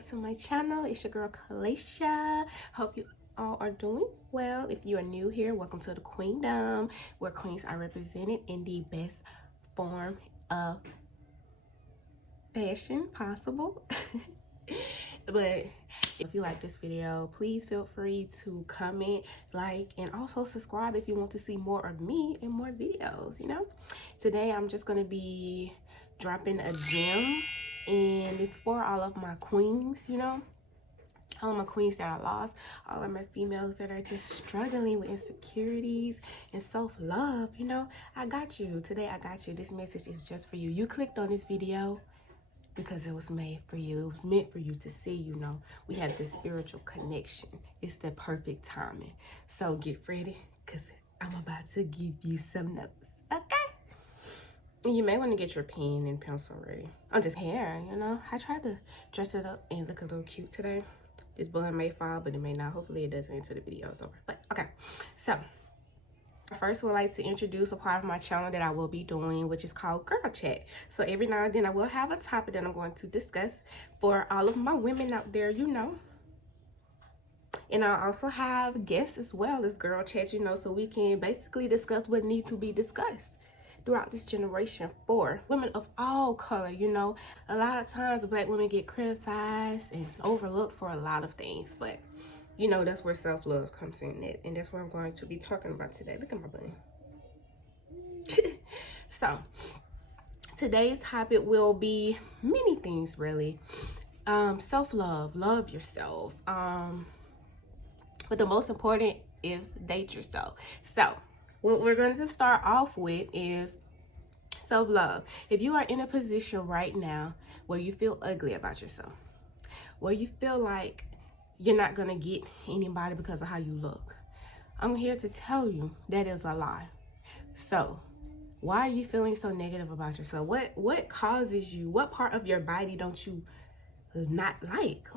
back to my channel. It's your girl Kelechi. Hope you all are doing well. If you are new here, welcome to the Queendom, where queens are represented in the best form of fashion possible. But if you like this video, please feel free to comment, like, and also subscribe if you want to see more of me and more videos. Today I'm just going to be dropping a gem, and it's for all of my queens, all of my queens that are lost, all of my females that are just struggling with insecurities and self-love. I got you. Today I got you. This message is just for you. You clicked on this video because it was made for you. It was meant for you to see. We have this spiritual connection. It's the perfect timing. So get ready, because I'm about to give you some notes, okay? And you may want to get your pen and pencil ready. I'm just here, I tried to dress it up and look a little cute today. This bun may fall, but it may not. Hopefully it doesn't until the video is over. But okay, so first, I would like to introduce a part of my channel that I will be doing, which is called Girl Chat. So every now and then I will have a topic that I'm going to discuss for all of my women out there, And I also have guests as well as Girl Chat, so we can basically discuss what needs to be discussed throughout this generation for women of all color. A lot of times Black women get criticized and overlooked for a lot of things, but that's where self-love comes in at, and that's what I'm going to be talking about today. Look at my bun. So today's topic will be many things, really. Self-love, love yourself, but the most important is date yourself. So what we're going to start off with is self-love. If you are in a position right now where you feel ugly about yourself, where you feel like you're not going to get anybody because of how you look, I'm here to tell you that is a lie. So why are you feeling so negative about yourself? What causes you? What part of your body don't you not like?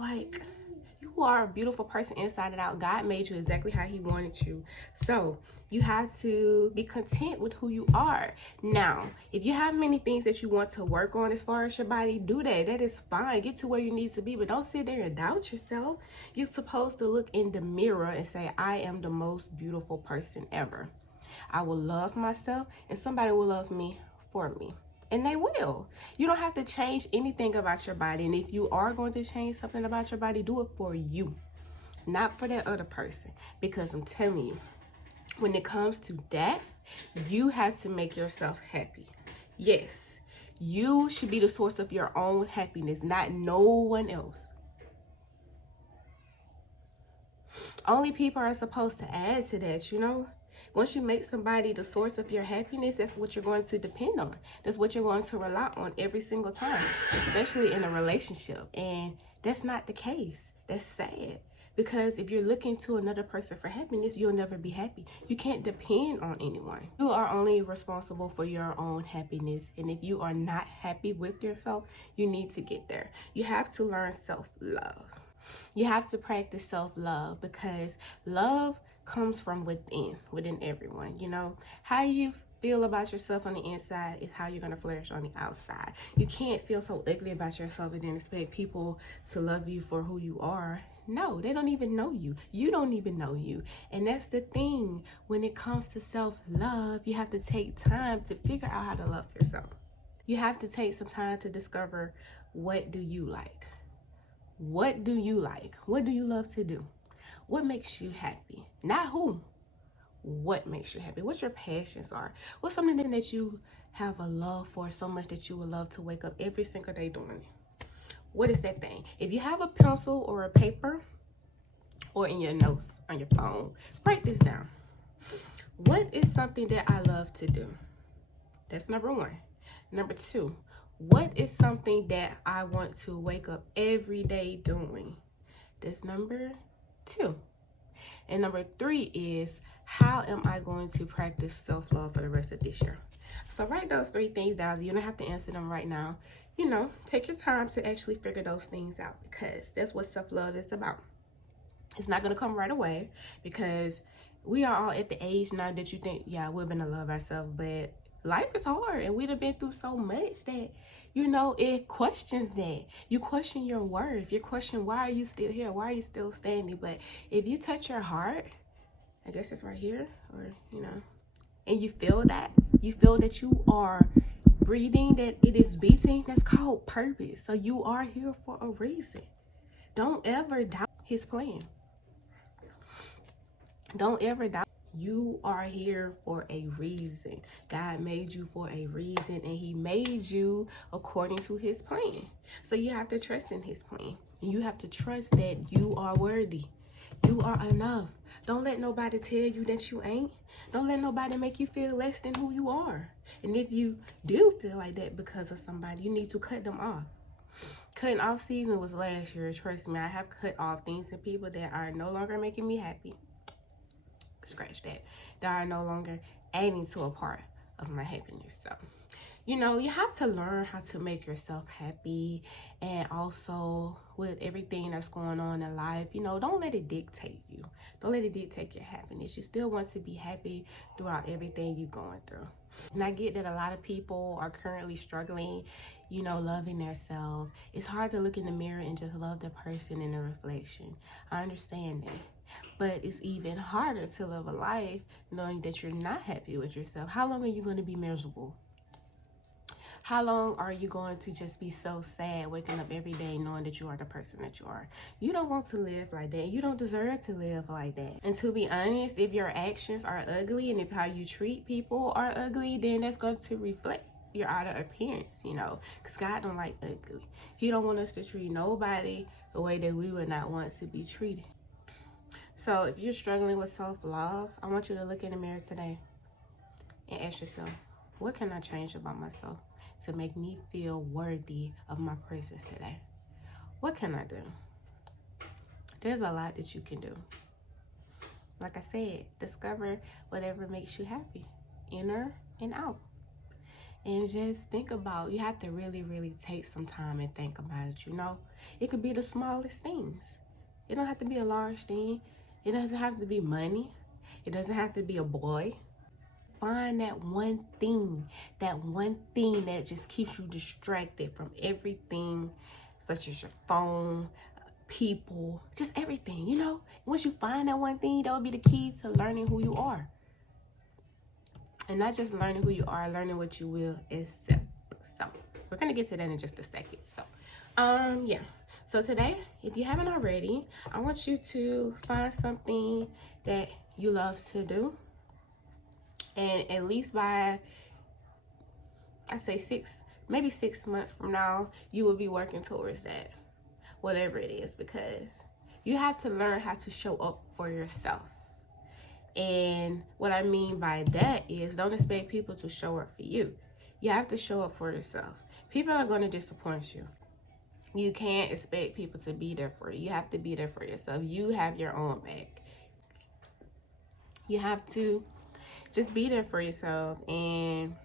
You are a beautiful person inside and out. God made you exactly how he wanted you. So you have to be content with who you are. Now, if you have many things that you want to work on as far as your body, do that. That is fine. Get to where you need to be, but don't sit there and doubt yourself. You're supposed to look in the mirror and say, I am the most beautiful person ever. I will love myself, and somebody will love me for me. And they will. You don't have to change anything about your body. And if you are going to change something about your body, do it for you, not for that other person. Because I'm telling you, when it comes to that, you have to make yourself happy. Yes, you should be the source of your own happiness, not no one else. Only people are supposed to add to that, Once you make somebody the source of your happiness, that's what you're going to depend on. That's what you're going to rely on every single time, especially in a relationship. And that's not the case. That's sad. Because if you're looking to another person for happiness, you'll never be happy. You can't depend on anyone. You are only responsible for your own happiness. And if you are not happy with yourself, you need to get there. You have to learn self-love. You have to practice self-love, because love comes from within everyone. How you feel about yourself on the inside is how you're going to flourish on the outside. You can't feel so ugly about yourself and then expect people to love you for who you are. No, they don't even know you. You don't even know you. And that's the thing. When it comes to self-love, you have to take time to figure out how to love yourself. You have to take some time to discover, what do you like? What do you like? What do you love to do? What makes you happy? Not who. What makes you happy? What your passions are. What's something that you have a love for so much that you would love to wake up every single day doing it? What is that thing? If you have a pencil or a paper, or in your notes on your phone, write this down. What is something that I love to do? That's number one. Number two, what is something that I want to wake up every day doing? That's number two. And number three is, how am I going to practice self-love for the rest of this year? So write those three things down. You don't have to answer them right now. Take your time to actually figure those things out, because that's what self-love is about. It's not going to come right away, because we are all at the age now that you think, yeah, we're going to love ourselves, but Life is hard, and we'd have been through so much that, you know, it questions that. You question your worth. You question, why are you still here? Why are you still standing? But if you touch your heart, I guess it's right here, or, you know, and you feel that you are breathing, that it is beating, that's called purpose. So you are here for a reason. Don't ever doubt his plan. Don't ever doubt. You are here for a reason. God made you for a reason, and he made you according to his plan. So you have to trust in his plan. You have to trust that you are worthy. You are enough. Don't let nobody tell you that you ain't. Don't let nobody make you feel less than who you are. And if you do feel like that because of somebody, you need to cut them off. Cutting off season was last year. Trust me, I have cut off things and people that are no longer making me happy. Scratch that. That are no longer adding to a part of my happiness. So, you know, you have to learn how to make yourself happy. And also, with everything that's going on in life, you know, don't let it dictate you. Don't let it dictate your happiness. You still want to be happy throughout everything you're going through. And I get that a lot of people are currently struggling, you know, loving themselves. It's hard to look in the mirror and just love the person in the reflection. I understand that. But it's even harder to live a life knowing that you're not happy with yourself. How long are you going to be miserable? How long are you going to just be so sad waking up every day knowing that you are the person that you are? You don't want to live like that. You don't deserve to live like that. And to be honest, if your actions are ugly and if how you treat people are ugly, then that's going to reflect your outer appearance, you know, because God don't like ugly. He don't want us to treat nobody the way that we would not want to be treated. So if you're struggling with self-love, I want you to look in the mirror today and ask yourself, what can I change about myself to make me feel worthy of my presence today? What can I do? There's a lot that you can do. Like I said, discover whatever makes you happy, inner and out. And just think about, you have to really, really take some time and think about it, you know? It could be the smallest things. It don't have to be a large thing. It doesn't have to be money. It doesn't have to be a boy. Find that one thing that just keeps you distracted from everything, such as your phone, people, just everything, you know? Once you find that one thing, that will be the key to learning who you are. And not just learning who you are, learning what you will accept. So, we're going to get to that in just a second. So, yeah. So today, if you haven't already, I want you to find something that you love to do. And at least by, I say maybe 6 months from now, you will be working towards that. Whatever it is, because you have to learn how to show up for yourself. And what I mean by that is, don't expect people to show up for you. You have to show up for yourself. People are going to disappoint you. You can't expect people to be there for you. You have to be there for yourself. You have your own back. You have to just be there for yourself and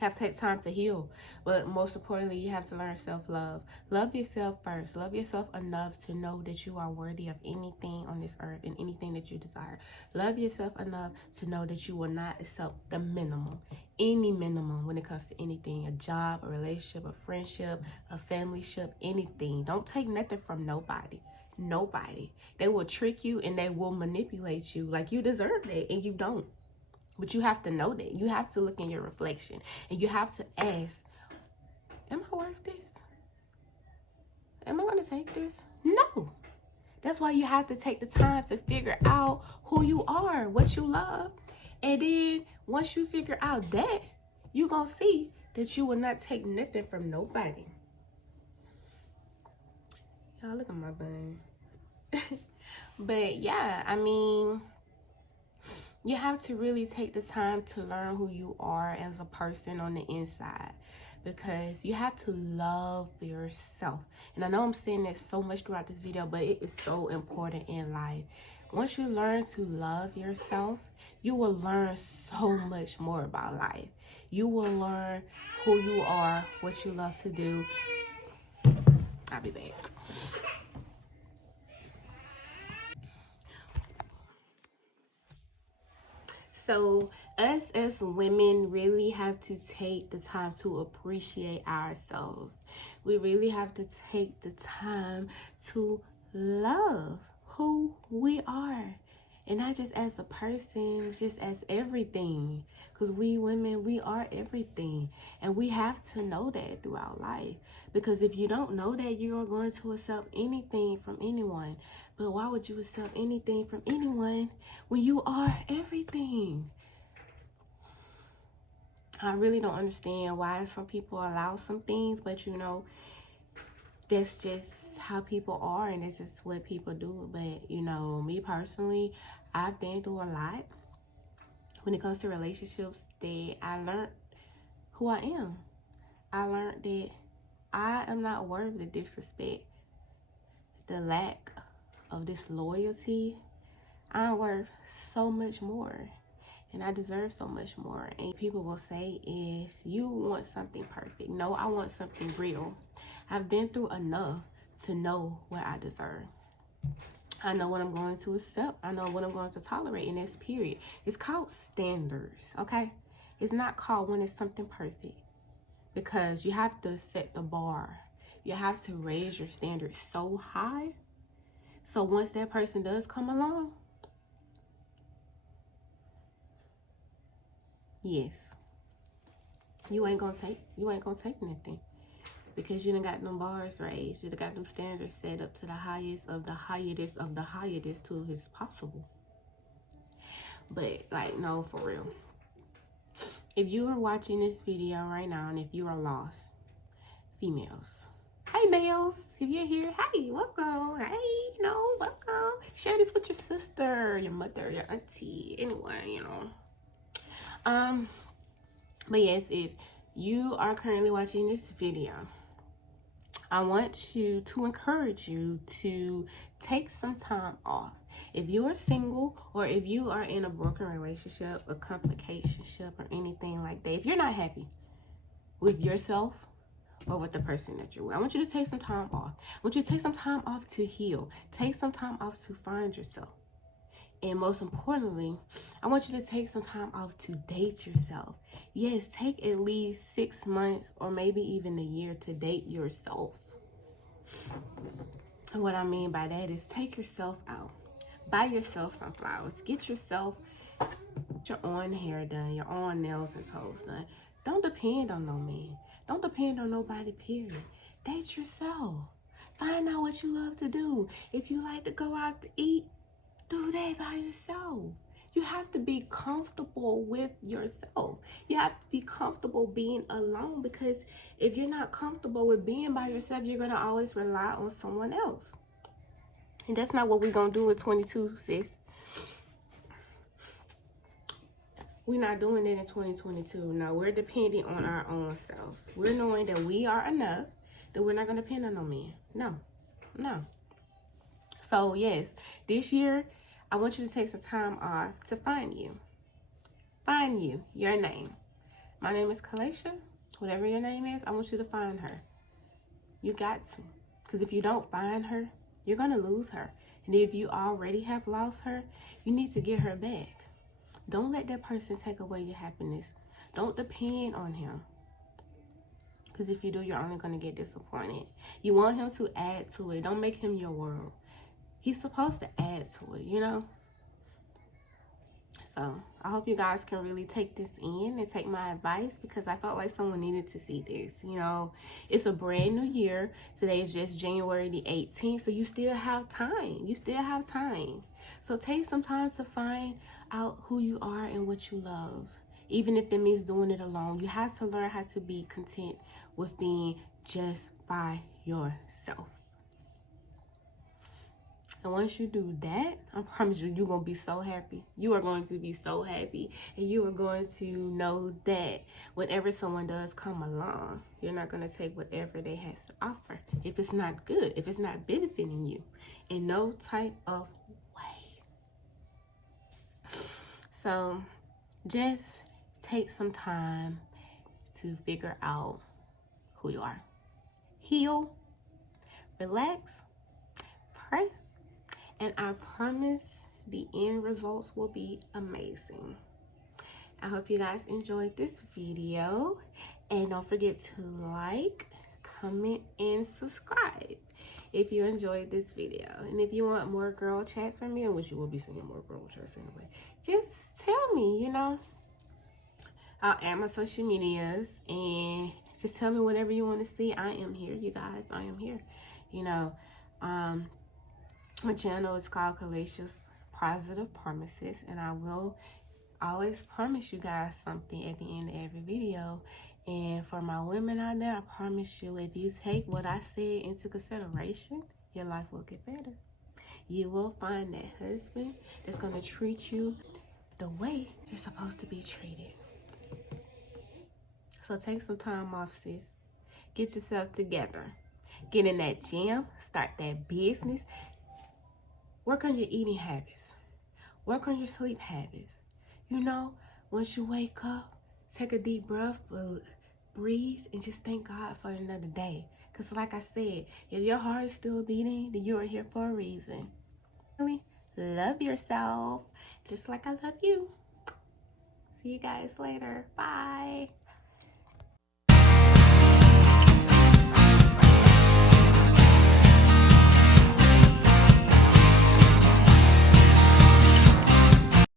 have to take time to heal. But most importantly, you have to learn self-love. Love yourself first. Love yourself enough to know that you are worthy of anything on this earth and anything that you desire. Love yourself enough to know that you will not accept the minimum, any minimum when it comes to anything, a job, a relationship, a friendship, a familyship, anything. Don't take nothing from nobody. Nobody. They will trick you and they will manipulate you like you deserve it, and you don't. But you have to know that. You have to look in your reflection. And you have to ask, am I worth this? Am I going to take this? No. That's why you have to take the time to figure out who you are, what you love. And then once you figure out that, you're going to see that you will not take nothing from nobody. Y'all, look at my bun. But yeah, I mean, you have to really take the time to learn who you are as a person on the inside, because you have to love yourself. And I know I'm saying that so much throughout this video, but it is so important in life. Once you learn to love yourself, you will learn so much more about life. You will learn who you are, what you love to do. I'll be back. So us as women really have to take the time to appreciate ourselves. We really have to take the time to love who we are. And not just as a person, just as everything. Because we women, we are everything. And we have to know that throughout life. Because if you don't know that, you are going to accept anything from anyone. But why would you accept anything from anyone when you are everything? I really don't understand why some people allow some things, but you know, that's just how people are, and this is what people do. But you know, me personally, I've been through a lot when it comes to relationships that I learned who I am. I learned that I am not worth the disrespect, the lack of disloyalty. I'm worth so much more, and I deserve so much more. And people will say is, you want something perfect. No, I want something real. I've been through enough to know what I deserve. I know what I'm going to accept. I know what I'm going to tolerate in this period. It's called standards, okay? It's not called when it's something perfect, because you have to set the bar. You have to raise your standards so high. So once that person does come along, yes, you ain't gonna take nothing, because you done got them bars raised. You done got them standards set up to the highest of the highest of the highest to as possible. But like, no, for real. If you are watching this video right now, and if you are lost, females, hey males, if you're here, hey, welcome. Hey, you know, welcome. Share this with your sister, your mother, your auntie, anyone, you know. But yes, if you are currently watching this video, I want you to encourage you to take some time off. If you are single, or if you are in a broken relationship, a complicationship, or anything like that, if you're not happy with yourself or with the person that you're with, I want you to take some time off. I want you to take some time off to heal. Take some time off to find yourself. And most importantly, I want you to take some time off to date yourself. Yes, take at least 6 months or maybe even a year to date yourself. And what I mean by that is take yourself out. Buy yourself some flowers. Get yourself your own hair done, your own nails and toes done. Don't depend on no man. Don't depend on nobody, period. Date yourself. Find out what you love to do. If you like to go out to eat, do that by yourself. You have to be comfortable with yourself. You have to be comfortable being alone, because if you're not comfortable with being by yourself, you're going to always rely on someone else. And that's not what we're going to do in 22, sis. We're not doing it in 2022. No, we're depending on our own selves. We're knowing that we are enough, that we're not going to depend on no man. No. So, yes, this year, I want you to take some time off to find you. Find you, your name. My name is Kelechi. Whatever your name is, I want you to find her. You got to. Because if you don't find her, you're going to lose her. And if you already have lost her, you need to get her back. Don't let that person take away your happiness. Don't depend on him. Because if you do, you're only going to get disappointed. You want him to add to it. Don't make him your world. He's supposed to add to it, you know? So I hope you guys can really take this in and take my advice, because I felt like someone needed to see this. You know, it's a brand new year. Today is just January the 18th. So you still have time. You still have time. So take some time to find out who you are and what you love. Even if that means doing it alone. You have to learn how to be content with being just by yourself. And once you do that, I promise you, you're going to be so happy. You are going to be so happy. And you are going to know that whenever someone does come along, you're not going to take whatever they have to offer. If it's not good, if it's not benefiting you in no type of way. So just take some time to figure out who you are. Heal, relax, pray. And I promise the end results will be amazing. I hope you guys enjoyed this video. And don't forget to like, comment, and subscribe if you enjoyed this video. And if you want more girl chats from me, which you will be seeing more girl chats anyway, just tell me, you know. I'll add my social medias and just tell me whatever you want to see. I am here, you guys. I am here. You know, my channel is called Kelechi'S Positive Promises, and I will always promise you guys something at the end of every video. And for my women out there, I promise you, if you take what I said into consideration, your life will get better. You will find that husband that's going to treat you the way you're supposed to be treated. So take some time off, sis. Get yourself together. Get in that gym. Start that business. Work on your eating habits. Work on your sleep habits. You know, once you wake up, take a deep breath, breathe, and just thank God for another day. Because like I said, if your heart is still beating, then you are here for a reason. Really, love yourself just like I love you. See you guys later. Bye.